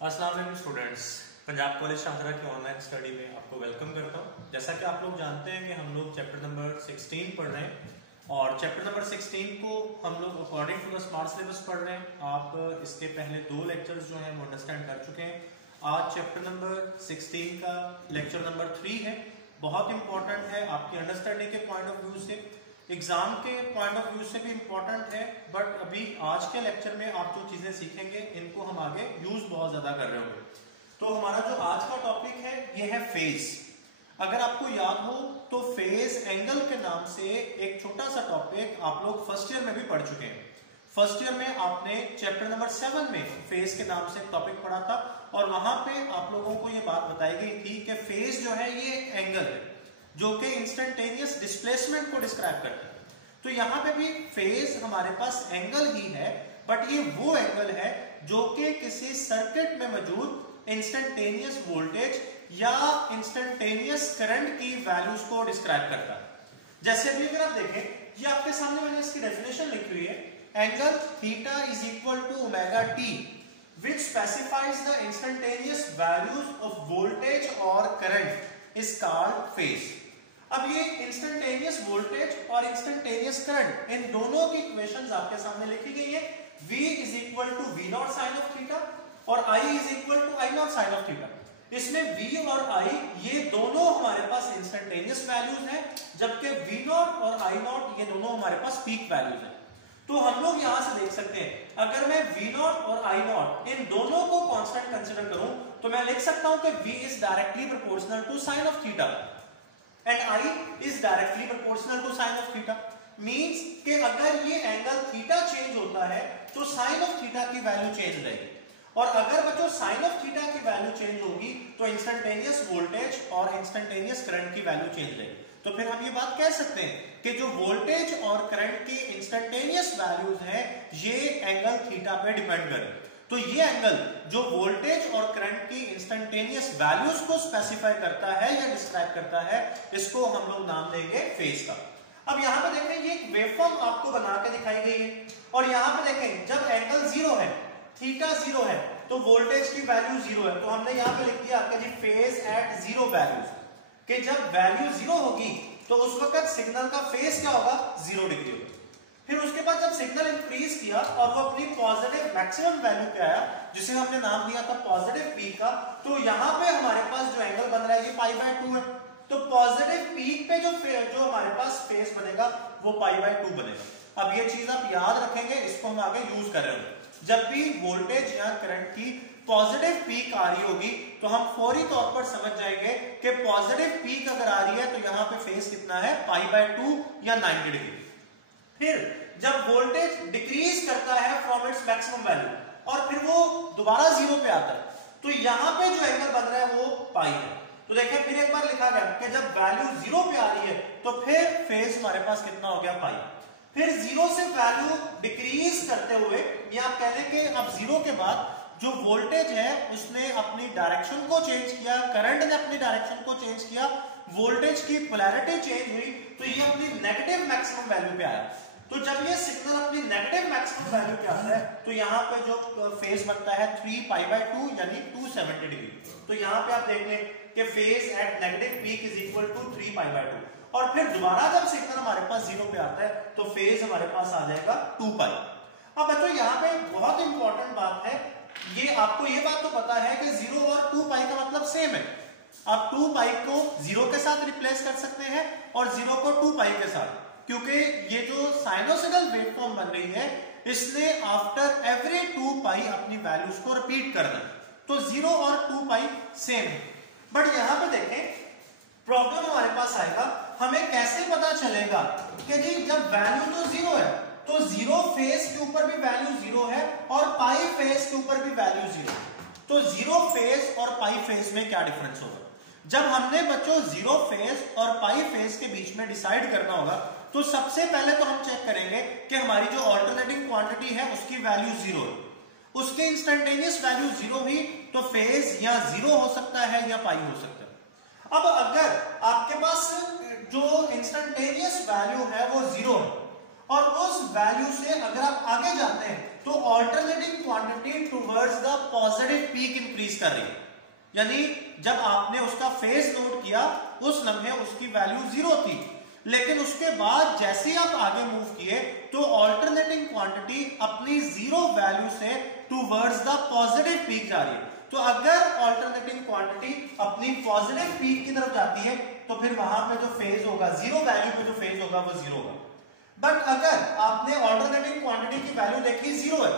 अस्सलाम वालेकुम students, Punjab college शाहजरा की ऑनलाइन स्टडी में आपको वेलकम करता हूँ। जैसा कि आप लोग जानते हैं कि हम लोग चैप्टर नंबर 16 पढ़ रहे हैं और चैप्टर नंबर 16 को हम लोग according to the smart syllabus पढ़ रहे हैं। आप इसके पहले 2 लेक्चर्स जो हैं वो अंडरस्टैंड कर चुके हैं। आज चैप्टर नंबर 16 का लेक्चर नंबर 3 है। बहुत इंपॉर्टेंट है आपकी अंडरस्टैंडिंग के पॉइंट ऑफ व्यू से, एग्जाम के पॉइंट ऑफ व्यू से भी इंपॉर्टेंट है। बट अभी आज के लेक्चर में आप जो चीजें सीखेंगे इनको हम आगे यूज बहुत ज्यादा कर रहे होंगे। तो हमारा जो आज का टॉपिक है ये है फेज। अगर आपको याद हो तो फेज एंगल के नाम से एक छोटा सा टॉपिक आप लोग फर्स्ट ईयर में भी पढ़ चुके हैं। फर्स्ट ईयर में आपने चैप्टर नंबर 7 में फेज के नाम से एक टॉपिक पढ़ा था और वहां पे आप लोगों को ये बात बताई गई थी कि फेज जो है ये एंगल है जो कि इंस्टेंटेनियस डिस्प्लेसमेंट को डिस्क्राइब करता है। तो यहां पे भी फेज हमारे पास एंगल ही है, बट ये वो एंगल है जो कि किसी सर्किट में मौजूद इंस्टेंटेनियस वोल्टेज या इंस्टेंटेनियस करंट की वैल्यूज को डिस्क्राइब करता है। जैसे अभी अगर आप देखें, ये आपके सामने मैंने इसकी डेफिनेशन लिखी हुई है, angle theta is equal to omega t which specifies the instantaneous values of voltage or current is called phase। अब ये इंस्टेंटेनियस वोल्टेज और इंस्टेंटेनियस करंट इन दोनों की इक्वेशंस आपके सामने लिखी गई है। V is equal to V naught sine of theta और I is equal to I naught sine of theta. इसमें V और I ये दोनों हमारे पास इंस्टेंटेनियस वैल्यूज हैं, जबकि V नॉट और I नॉट ये दोनों हमारे पास पीक वैल्यूज हैं। तो हम लोग यहां से देख सकते हैं, अगर मैं V नॉट और I नॉट इन दोनों को कांस्टेंट कंसीडर करूं तो मैं लिख सकता हूं कि V is directly proportional to sine of theta and I is directly proportional to sine of theta. Means कि अगर ये एंगल थीटा चेंज होता है तो साइन ऑफ थीटा की वैल्यू चेंज रहेगी, और अगर बच्चों साइन ऑफ थीटा की वैल्यू चेंज होगी तो इंस्टेंटेनियस वोल्टेज और इंस्टेंटेनियस करंट की वैल्यू चेंज रहेगी। तो फिर हम ये बात कह सकते हैं कि जो वोल्टेज और करंट की इंस्टेंटेनियस वैल्यूज हैं ये एंगल थीटा पे डिपेंड करें। तो ये एंगल जो वोल्टेज और करंट की इंस्टेंटेनियस वैल्यूज को स्पेसिफाई करता है या डिस्क्राइब करता है, इसको हम लोग नाम देंगे फेज का। अब यहां पे देखें, ये एक वेवफॉर्म आपको बना के दिखाई गई है और यहां पे देखें जब एंगल 0 है, थीटा 0 है, तो वोल्टेज की वैल्यू 0 है। तो हमने यहां पे लिख दिया कि फेज एट 0 वैल्यूज, कि जब वैल्यू 0 होगी तो उस वक्त सिग्नल का फेज क्या होगा, 0 डिग्री होगा। फिर उसके बाद जब सिग्नल इंक्रीज किया और वो अपनी पॉजिटिव मैक्सिमम वैल्यू पे आया, जिसे हमने नाम दिया था पॉजिटिव पीक का, तो यहां पे हमारे पास जो एंगल बन रहा है ये π/2 है। तो पॉजिटिव पीक पे जो हमारे पास फेज बनेगा वो π/2 बनेगा। अब ये चीज आप याद रखेंगे, इसको हम आगे यूज कर रहे होंगे। जब भी वोल्टेज या करंट की पॉजिटिव पीक आ रही होगी तो हम फौरी तौर पर समझ जाएंगे कि पॉजिटिव पीक अगर आ रही है तो यहां पे फेज कितना है, π/2 या 90 डिग्री। फिर जब वोल्टेज डिक्रीज करता है फ्रॉम इट्स मैक्सिमम वैल्यू और फिर वो दोबारा 0 पे आता है, तो यहां पे जो एंगल बन रहा है वो π है। तो देखिए फिर एक बार लिखा गया कि जब वैल्यू 0 पे आ रही है तो फिर फेज हमारे पास कितना हो गया, π। फिर 0 से वैल्यू डिक्रीज करते हुए, या आप कह लें कि अब 0 के बाद जो वोल्टेज है उसने अपनी डायरेक्शन को चेंज किया, करंट ने अपनी डायरेक्शन को चेंज किया, वोल्टेज की पोलैरिटी चेंज हुई, तो ये अपनी नेगेटिव मैक्सिमम वैल्यू पे आया। तो जब ये सिग्नल अपनी नेगेटिव मैक्सिमम वैल्यू पे आता है तो यहाँ पे जो फेज बनता है 3π/2 यानी 270 डिग्री। तो यहाँ पे आप देख लें कि phase at negative peak is equal to 3π/2 और फिर दोबारा जब सिग्नल हमारे पास 0 पे आता है तो फेज हमारे पास आ जाएगा 2π। अब बच्चों यहाँ पे बहुत इंपॉर्टेंट बात है, ये आपको ये बात तो पता है कि 0 और 2π का मतलब सेम है। आप 2π को 0 के साथ रिप्लेस कर सकते हैं और 0 को 2π के साथ, क्योंकि ये जो साइनोसॉइडल वेवफॉर्म बन रही है इसने आफ्टर एवरी 2π अपनी वैल्यूज को रिपीट करना है। तो 0 और 2π सेम है। बट यहां पे देखें प्रॉब्लम हमारे पास आएगा, हमें कैसे पता चलेगा कि जी जब वैल्यू तो 0 है तो 0 फेज के ऊपर भी वैल्यू 0 है और π फेज के ऊपर भी वैल्यू 0 है। तो 0 फेज और π फेज में क्या डिफरेंस होगा? जब हमने बच्चों 0 फेज और π फेज के बीच में डिसाइड करना होगा तो सबसे पहले तो हम चेक करेंगे कि हमारी जो ऑल्टरनेटिंग क्वांटिटी है उसकी वैल्यू 0 है, उसकी इंस्टेंटेनियस वैल्यू 0 हुई तो फेज या 0 हो सकता है या π हो सकता है। अब अगर आपके पास जो इंस्टेंटेनियस वैल्यू है वो 0 है और उस वैल्यू से अगर आप आगे जाते हैं तो alternating quantity towards the positive peak increase कर रही है, यानी जब आपने उसका फेज नोट किया उस लम्हे उसकी वैल्यू 0 थी, लेकिन उसके बाद जैसे ही आप आगे मूव किए तो ऑल्टरनेटिंग क्वांटिटी अपनी 0 वैल्यू से टुवर्ड्स द पॉजिटिव पीक जा रही है। तो अगर ऑल्टरनेटिंग क्वांटिटी अपनी पॉजिटिव पीक की तरफ जाती है तो फिर वहां पे जो फेज होगा 0 वैल्यू पे जो फेज होगा वो 0 होगा। बट अगर आपने ऑल्टरनेटिंग क्वांटिटी की वैल्यू देखी 0 है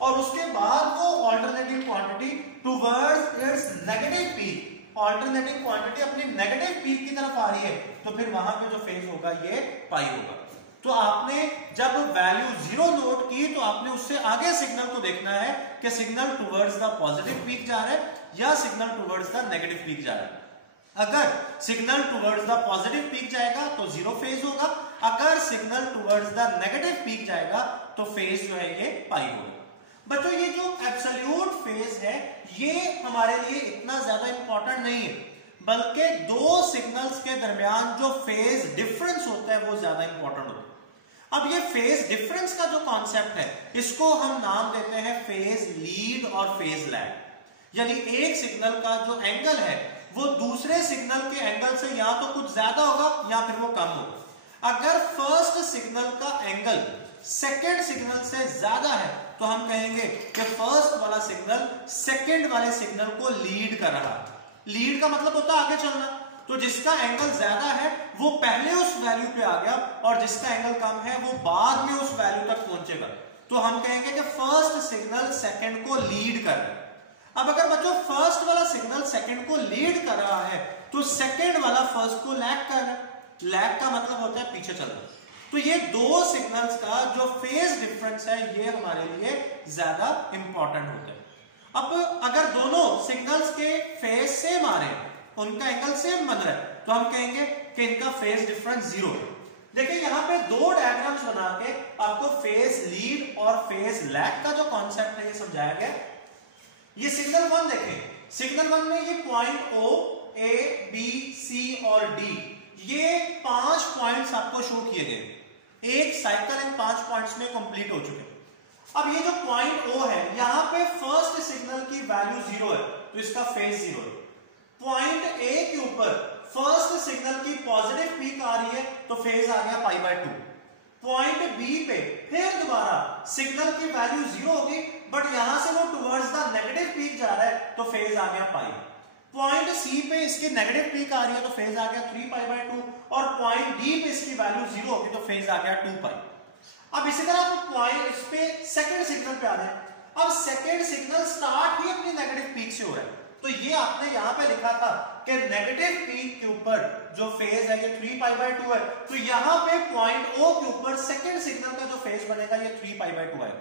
और उसके बाद वो alternative quantity towards it's negative peak, alternative quantity अपनी नेगेटिव पीक की तरफ आ रही है, तो फिर वहां पे जो फेज होगा ये पाई होगा। तो आपने जब वैल्यू 0 नोट की तो आपने उससे आगे सिग्नल को देखना है कि signal towards the positive peak जा रहा है या signal towards the negative peak जा रहा है। अगर signal towards the positive peak जाएगा तो 0 फेज होगा, अगर signal towards the negative peak जाएगा तो फेज जो है ये पाई होगा। बच्चों ये जो एब्सोल्यूट फेज है ये हमारे लिए इतना ज्यादा इंपॉर्टेंट नहीं है, बल्कि दो सिग्नल्स के दरमियान जो फेज डिफरेंस होता है वो ज्यादा इंपॉर्टेंट होता है। अब ये फेज डिफरेंस का जो कॉन्सेप्ट है इसको हम नाम देते हैं फेज लीड और फेज लैग। यानी एक सिग्नल का जो एंगल है वो दूसरे सिग्नल के एंगल से या तो कुछ ज्यादा होगा या फिर वो कम होगा। अगर फर्स्ट सिग्नल का एंगल सेकेंड सिग्नल से ज्यादा है तो हम कहेंगे कि फर्स्ट वाला सिग्नल सेकेंड वाले सिग्नल को लीड कर रहा है। लीड का मतलब होता है आगे चलना, तो जिसका एंगल ज्यादा है वो पहले उस वैल्यू पे आ गया और जिसका एंगल कम है वो बाद में उस वैल्यू तक पहुंचेगा, तो हम कहेंगे कि फर्स्ट सिग्नल सेकंड को लीड कर रहा है। अब अगर बच्चों फर्स्ट वाला सिग्नल सेकंड को लीड कर रहा है तो सेकंड वाला फर्स्ट को लैग कर रहा है। लैग का मतलब होता है पीछे चलना। तो ये दो सिग्नल्स का जो फेज डिफरेंस है ये हमारे लिए ज्यादा इंपॉर्टेंट होता है। अब अगर दोनों सिग्नल्स के फेज सेम आ रहे हैं, उनका एंगल सेम बन रहा है, तो हम कहेंगे कि इनका फेज डिफरेंस 0 है। देखिए यहां पे दो डायग्राम्स बना के आपको फेज लीड और फेज लैग का जो कॉन्सेप्ट है ये समझाया गया। ये सिग्नल 1 देखें, सिग्नल 1 में ये point O, A, B, C और D, ये 5 पॉइंट्स आपको शो किए गए। एक साइकिल इन 5 पॉइंट्स में कंप्लीट हो चुके। अब ये जो पॉइंट O है यहां पे फर्स्ट सिग्नल की वैल्यू 0 है तो इसका फेज 0 है। पॉइंट A के ऊपर फर्स्ट सिग्नल की पॉजिटिव पीक आ रही है तो फेज आ गया π/2। पॉइंट B पे फिर दोबारा सिग्नल की वैल्यू 0 होगी बट यहां से वो टुवर्ड्स द नेगेटिव पीक जा रहा है तो फेज आ गया π। पॉइंट C पे इसकी नेगेटिव पीक आ रही है तो फेज आ गया 3π/2 और पॉइंट D पे इसकी वैल्यू 0 होगी तो फेज आ गया 2π। अब इसी तरह आप पॉइंट इस पे सेकंड सिग्नल पे आ रहे हैं। अब सेकंड सिग्नल स्टार्ट ही अपनी नेगेटिव पीक से हो रहा है, तो ये आपने यहां पे लिखा था कि नेगेटिव पीक के ऊपर जो फेज है ये 3π/2 है, तो यहां पे पॉइंट O के ऊपर सेकंड सिग्नल का जो फेज बनेगा ये 3π/2 है।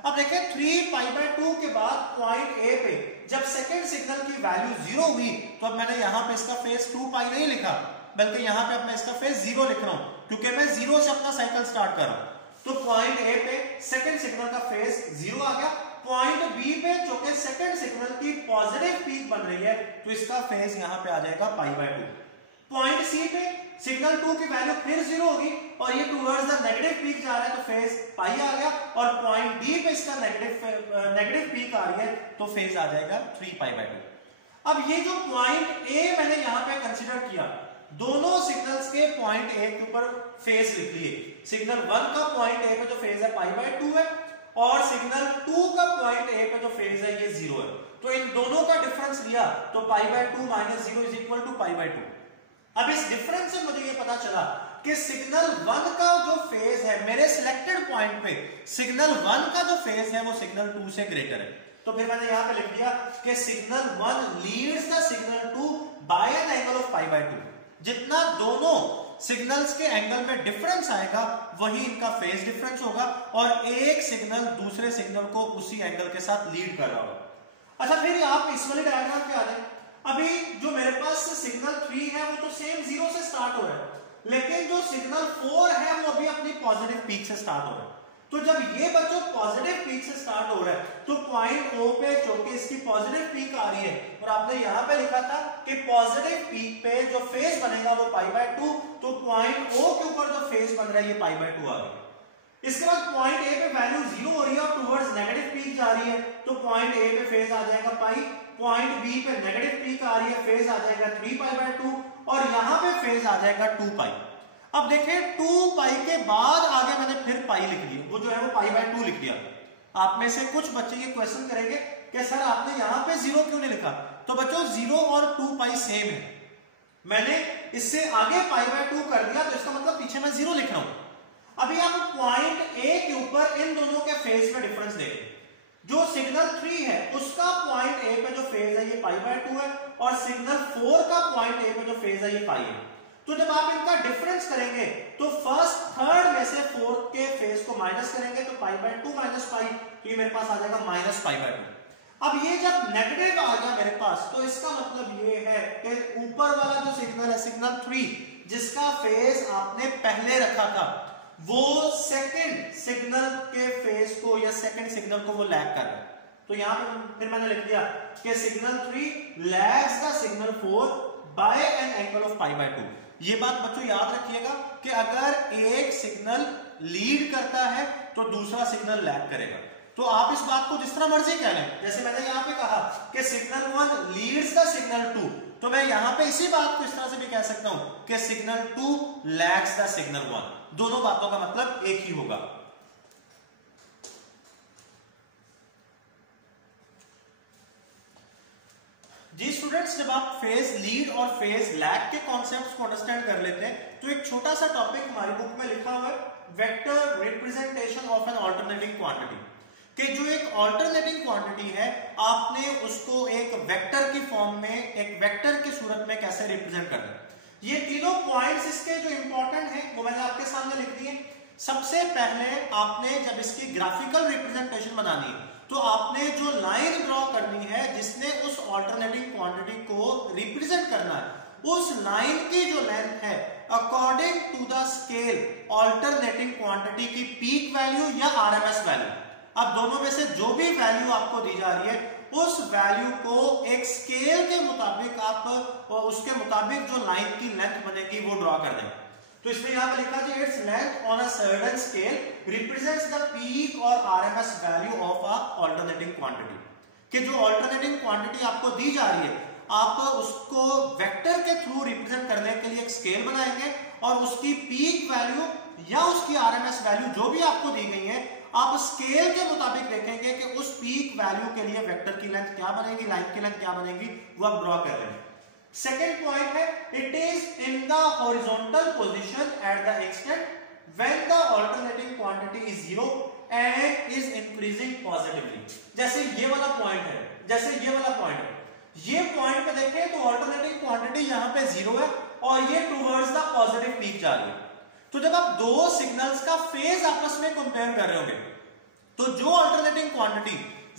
अब देखें 3π/2 के बाद पॉइंट A पे जब सेकंड सिग्नल की वैल्यू 0 हुई तो अब मैंने यहां पे इसका फेज 2π नहीं लिखा, बल्कि यहां पे अब मैं इसका फेज 0 लिख रहा हूं क्योंकि मैं 0 से अपना साइकिल स्टार्ट कर रहा हूं। तो पॉइंट A पे सेकंड सिग्नल का फेज 0 आ गया। पॉइंट B पे जो कि सेकंड सिग्नल की पॉजिटिव पीक बन रही है तो इसका फेज यहां पे आ जाएगा π/2। पॉइंट C पे सिग्नल 2 की वैल्यू फिर 0 होगी और ये टुवर्ड्स द नेगेटिव पीक जा रहा है तो फेज π आ गया और पॉइंट D पे इसका नेगेटिव पीक आ रही है तो फेज आ जाएगा 3π/2। अब ये जो पॉइंट A मैंने यहां पे कंसीडर किया, दोनों सिग्नल्स के पॉइंट A के ऊपर फेज लिख लिए। सिग्नल 1 का पॉइंट A पे जो फेज है π/2 है और सिग्नल 2 का पॉइंट A पे जो फेज है ये 0 है, तो इन दोनों का डिफरेंस लिया तो π/2 - 0 = π/2। अब इस डिफरेंस से मुझे ये पता चला कि सिग्नल 1 का जो फेज है मेरे सिलेक्टेड पॉइंट पे, सिग्नल 1 का जो फेज है वो सिग्नल 2 से ग्रेटर है, तो फिर मैंने यहां पे लिख दिया कि signal 1 leads the signal 2 by an angle of π/2। जितना दोनों सिग्नल्स के एंगल में डिफरेंस आएगा वही इनका फेज डिफरेंस होगा और एक सिग्नल दूसरे सिग्नल को उसी एंगल के साथ लीड कर रहा होगा। अच्छा फिर आप इस वाले डायग्राम पे आ जाए। अभी जो मेरे पास सिग्नल 3 है वो तो सेम 0 से स्टार्ट हो रहा है, लेकिन जो सिग्नल 4 है वो अभी अपनी पॉजिटिव पीक से स्टार्ट हो रहा है। तो जब ये बच्चों पॉजिटिव पीक से स्टार्ट हो रहा है तो पॉइंट O पे जो कि इसकी पॉजिटिव पीक आ रही है और आपने यहां पे लिखा था कि पॉजिटिव पीक पे जो फेज बनेगा वो π/2, तो पॉइंट O के ऊपर जो फेज बन रहा है ये π/2 आ गया। इसके बाद पॉइंट A पे वैल्यू 0 हो रही है और टुवर्ड्स नेगेटिव पीक जा रही है पॉइंट ए पे फेज आ जाएगा पाई, पॉइंट बी पे नेगेटिव पीक आ रही है, फेज आ जाएगा 3 पाई बाय 2 और यहां पे फेज आ जाएगा 2 पाई। अब देखें 2 पाई के बाद आगे मैंने फिर पाई लिख दी, वो जो है वो पाई बाय 2 लिख दिया। आप में से कुछ बच्चे ये क्वेश्चन करेंगे कि सर आपने यहां पे 0 क्यों नहीं लिखा? तो बच्चों 0 और 2 पाई सेम है, मैंने इससे आगे पाई बाय 2 कर दिया तो इसका मतलब पीछे मैं 0 लिख रहा हूं। अभी आप पॉइंट ए के ऊपर इन दोनों के फेज में डिफरेंस देखें, जो सिग्नल 3 है उसका पॉइंट ए पे जो फेज है ये पाई बाय 2 है और सिग्नल 4 का पॉइंट ए पे जो फेज है ये पाई है। तो जब आप इनका डिफरेंस करेंगे तो फर्स्ट थर्ड में से फोर्थ के फेज को माइनस करेंगे तो पाई बाय 2 माइनस पाई, तो ये मेरे पास आ जाएगा माइनस पाई बाय 2। अब ये जब नेगेटिव आ गया मेरे पास तो इसका मतलब ये है कि ऊपर वाला जो सिग्नल है सिग्नल 3 जिसका फेज आपने पहले रखा था वो सेकंड सिग्नल के फेज को या सेकंड सिग्नल को वो लैग कर रहा है। तो यहां पे फिर मैंने लिख दिया कि signal 3 lags the signal 4 by an angle of pi by 2। ये बात बच्चों याद रखिएगा कि अगर एक सिग्नल लीड करता है तो दूसरा सिग्नल लैग करेगा। तो आप इस बात को जिस तरह मर्जी कह लें, जैसे मैंने यहां पे कहा कि सिग्नल 1 लीड्स द सिग्नल 2, तो मैं यहां पे इसी बात को इस तरह से भी कह सकता हूं कि सिग्नल 2 लैग्स द सिग्नल 1। दोनों बातों का मतलब एक ही होगा। जी स्टूडेंट्स, जब आप फेज लीड और फेज लैग के कॉन्सेप्ट्स को अंडरस्टैंड कर लेते हैं तो एक छोटा सा टॉपिक हमारी बुक में लिखा हुआ है, vector representation of N alternating quantity, कि जो एक अल्टरनेटिंग क्वांटिटी है आपने उसको एक वेक्टर की फॉर्म में, एक वेक्टर की सूरत में कैसे रिप्रेजेंट करना है। ये तीनों पॉइंट्स इसके जो इंपॉर्टेंट हैं वो मैंने आपके सामने लिख दिए। सबसे पहले आपने जब इसकी ग्राफिकल रिप्रेजेंटेशन बनानी है तो आपने जो लाइन ड्रॉ करनी है जिसने उस अल्टरनेटिंग क्वांटिटी को रिप्रेजेंट करना है, उस लाइन की जो लेंथ है according to the scale alternating quantity की पीक वैल्यू या आरएमएस वैल्यू, अब दोनों में से जो भी वैल्यू आपको दी जा रही है उस वैल्यू को एक स्केल के मुताबिक आप उसके मुताबिक जो लाइन की लेंथ बनेगी वो ड्रॉ कर दें। तो इसमें यहां पर लिखा है its length on a certain scale represents the peak or RMS value of a alternating quantity, कि जो अल्टरनेटिंग क्वांटिटी आपको दी जा रही है आप उसको वेक्टर के थ्रू रिप्रेजेंट करने के लिए एक स्केल बनाएंगे और उसकी पीक वैल्यू या उसकी आरएमएस वैल्यू जो भी आपको दी गई है आप स्केल के मुताबिक देखेंगे कि उस पीक वैल्यू के लिए वेक्टर की लेंथ क्या बनेगी, लाइन की लेंथ क्या बनेगी, वो आप ड्रॉ कर रहे हैं। सेकेंड पॉइंट है it is in the horizontal position at the extent when the alternating quantity is 0 and is increasing positively. जैसे ये वाला पॉइंट है, जैसे ये वाला पॉइंट है, ये पॉइंट पे देखें तो अल्टरनेटिंग क्वांटिटी यहां पे 0 है और ये टुवर्ड्स द पॉजिटिव पीक जा रही है। तो जब आप दो सिग्नल्स का फेज आपस में कंपेयर कर रहे होंगे तो जो अल्टरनेटिंग क्वांटिटी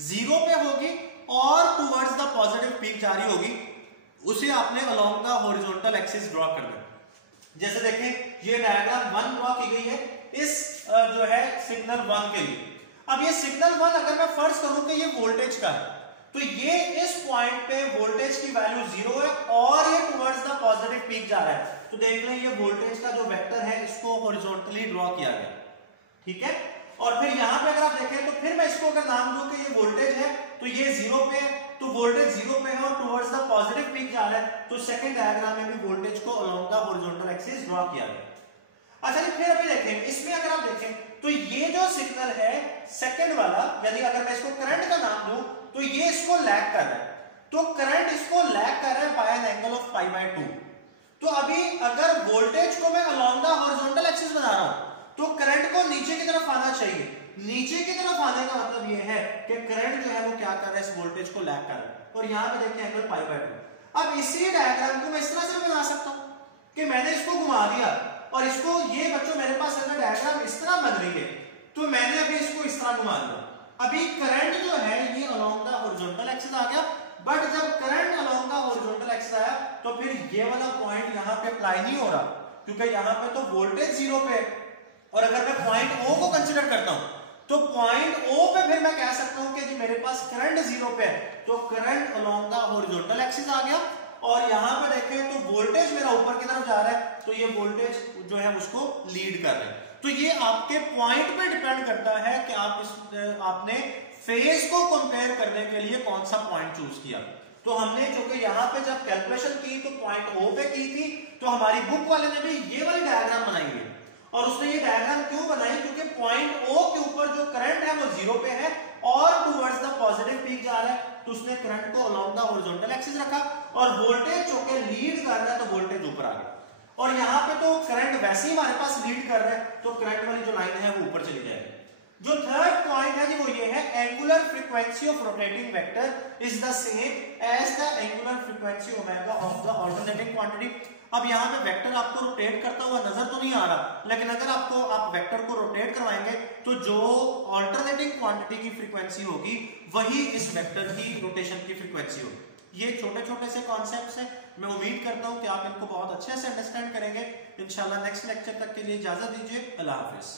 0 पे होगी और टुवर्ड्स द पॉजिटिव पीक जा रही होगी उसे आपने along the horizontal axis draw करना है। जैसे देखें ये डायग्राम 1 ड्रॉ की गई है इस जो है सिग्नल 1 के लिए। अब ये सिग्नल 1 अगर मैं फर्ज करूं कि ये वोल्टेज का है तो ये इस पॉइंट पे वोल्टेज की वैल्यू 0 है और ये टुवर्ड्स द पॉजिटिव पीक जा रहा है। तो देख लें ये वोल्टेज का जो वेक्टर है इसको हॉरिजॉन्टली ड्रॉ किया गया, ठीक है। और फिर यहां पे अगर आप देखें तो फिर मैं इसको अगर नाम दूं कि ये वोल्टेज है तो ये 0 पे है, तो वोल्टेज 0 पे है और टुवर्ड्स द पॉजिटिव पीक जा रहा है, तो सेकंड डायग्राम में भी वोल्टेज को along the horizontal axis draw किया गया। अच्छा जी फिर अभी देखें इसमें अगर आप देखें तो ये जो सिग्नल है सेकंड वाला, यानी अगर मैं इसको करंट का नाम दूं तो ये इसको लैग कर रहा है, तो करंट इसको लैग कर रहा है by an angle of pi by 2। तो अभी अगर वोल्टेज को मैं अलोंग द हॉरिजॉन्टल एक्सिस बना रहा हूं तो करंट को नीचे की तरफ आना चाहिए। नीचे की तरफ आने का मतलब ये है कि करंट जो है वो क्या कर रहा है, इस वोल्टेज को लैग कर रहा है। और यहां पे देखिए एंगल पाई बाय 2। अब इसी डायग्राम को मैं इस तरह से बना सकता हूं कि मैंने इसको घुमा दिया और इसको, ये बच्चों मेरे पास अगर डायग्राम इस तरह बन रही है तो मैंने अभी इसको इस तरह घुमा दिया, अभी करंट जो है ये अलोंग द हॉरिजॉन्टल एक्सिस आ गया। बट जब current along the horizontal axis आया तो फिर ये वाला पॉइंट यहां पे अप्लाई नहीं हो रहा क्योंकि यहां पे तो वोल्टेज 0 पे है। और अगर मैं पॉइंट O को कंसीडर करता हूं तो पॉइंट O पे फिर मैं कह सकता हूं कि जी मेरे पास करंट 0 पे है, तो current along the horizontal axis आ गया। और यहां पे देखें तो वोल्टेज मेरा ऊपर की तरफ जा रहा है, तो ये वोल्टेज जो है उसको लीड कर रहे हैं। तो ये आपके पॉइंट पे डिपेंड करता है कि आप आपने फेज को कंपेयर करने के लिए कौन सा पॉइंट चूज किया। तो हमने चूंकि यहाँ पे जब कैलकुलेशन की तो पॉइंट ओ पे की थी, तो हमारी बुक वाले ने भी ये वाली डायग्राम बनाई है। और उसने ये डायग्राम क्यों बनाई, क्योंकि पॉइंट ओ के ऊपर जो करंट है वो 0 पे है और टुवर्ड्स द पॉजिटिव पीक जा रहा है, तो उसने करंट को अलोंग द हॉरिजॉन्टल एक्सिस रखा और वोल्टेज चूंकि लीड कर रहा है तो वोल्टेज ऊपर आ गया। और यहाँ पे तो करंट वैसे ही हमारे पास लीड कर रहा है, तो करंट वाली जो लाइन है वो ऊपर चली जाएगी। जो थर्ड पॉइंट है जी वो ये है, angular frequency of rotating vector is the same as the angular frequency omega of the alternating quantity. अब यहाँ पे वेक्टर आपको रोटेट करता हुआ नजर तो नहीं आ रहा, लेकिन अगर आप वेक्टर को रोटेट करवाएंगे तो जो अल्टरनेटिंग क्वांटिटी की फ्रीक्वेंसी होगी वही इस वेक्टर की रोटेशन की फ्रीक्वेंसी होगी। ये छोटे छोटे से कॉन्सेप्ट्स हैं, मैं उम्मीद करता हूं कि आप इनको बहुत अच्छे से अंडरस्टैंड करेंगे। इंशाल्लाह नेक्स्ट लेक्चर तक के लिए इजाजत दीजिए। अल्लाह हाफिज।